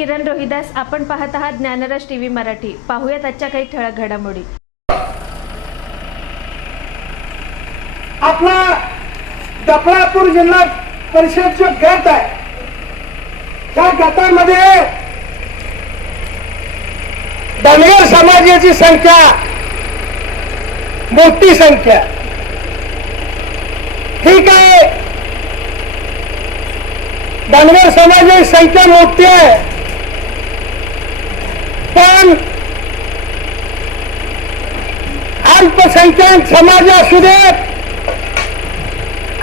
किरण रोहिदास आपण पाहत आहात ज्ञानराज टीव्ही मराठी. पाहूयात आजच्या काही ठळक घडामोडी. आपला दफळापूर जिल्हा परिषद जो गट आहे. त्या गटामध्ये धनगर समाजाची संख्या मोठी संख्या. ठीक आहे. धनगर समाजाची संख्या मोठी आहे. पण अल्पसंख्याक समाज असू दे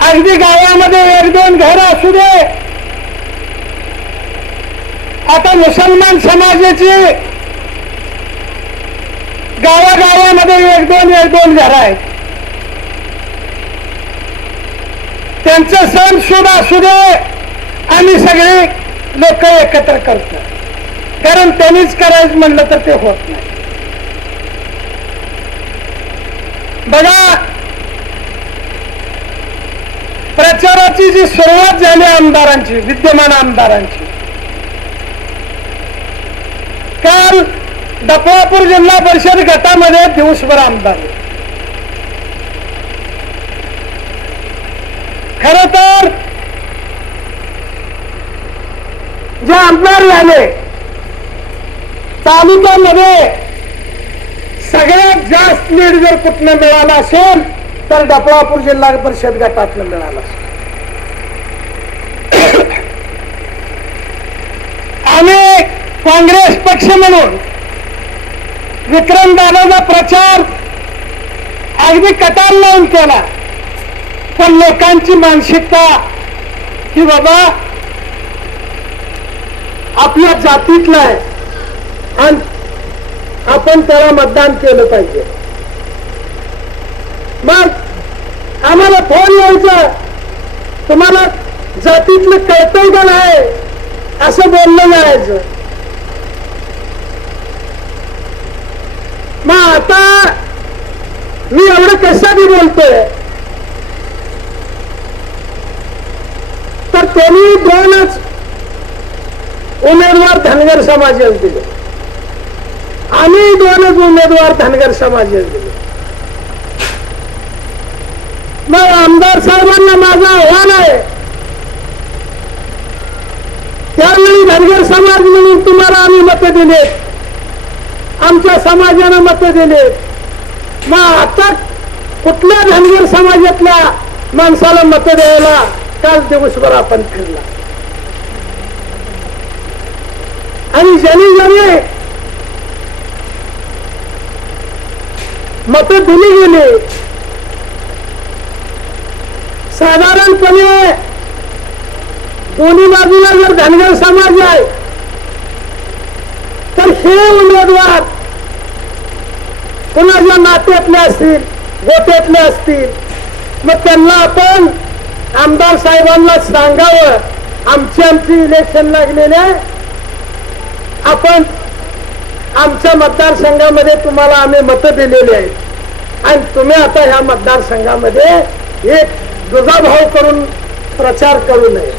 अगदी गावामध्ये एक दोन घर असू दे आता मुसलमान समाजाची गावागावामध्ये एक दोन एक दोन घर आहेत. त्यांचं सण शुभ असू दे आम्ही सगळे लोक एकत्र करतो. कारण त्यांनीच करायचं म्हणलं तर ते होत नाही. बघा प्रचाराची जी सुरुवात झाली आमदारांची विद्यमान आमदारांची काल दफळापूर जिल्हा परिषद गटामध्ये दिवसभर आमदार खर तर जे आमदार झाले तालुक्यामध्ये सगळ्यात जास्त लीड जर कुठनं मिळाला असेल तर डपळापूर जिल्हा परिषद गटातलं मिळालं असेल. आणि काँग्रेस पक्ष म्हणून विक्रम दादाचा प्रचार अगदी कटार लावून केला. पण लोकांची मानसिकता की बाबा आपल्या जातीतला आहे. आपण त्याला मतदान केलं पाहिजे. मग आम्हाला फोन यायचा तुम्हाला जातीतलं कळतंय का नाही असं बोललं जायचं मग आता मी एवढं कशासाठी बोलतोय? तर त्यांनी दोनच उमेदवार धनगर समाजाला दिले. आम्ही दोनच उमेदवार धनगर समाजाला दिले मग आमदार साहेबांना माझं आव्हान आहे. त्यावेळी धनगर समाज म्हणून तुम्हाला आम्ही मत दिले आमच्या समाजानं मत दिले मग आता कुठल्या धनगर समाजातल्या माणसाला मत द्यायला काल दिवसभर आपण फिरला. आणि ज्यांनी ज्याने मते दिली गेली. साधारणपणे दोन्ही बाजूला जर धनगर समाज आहे तर हे उमेदवार कुणाच्या नात्यातले असतील गोट्यातले असतील? मग त्यांना आपण आमदार साहेबांना सांगावं. आमची आमची इलेक्शन लागलेले आपण आमच्या मतदारसंघामध्ये तुम्हाला आम्ही मतं दिलेली आहेत. आणि तुम्ही आता ह्या मतदारसंघामध्ये एक दुजाभाव करून प्रचार करू नये.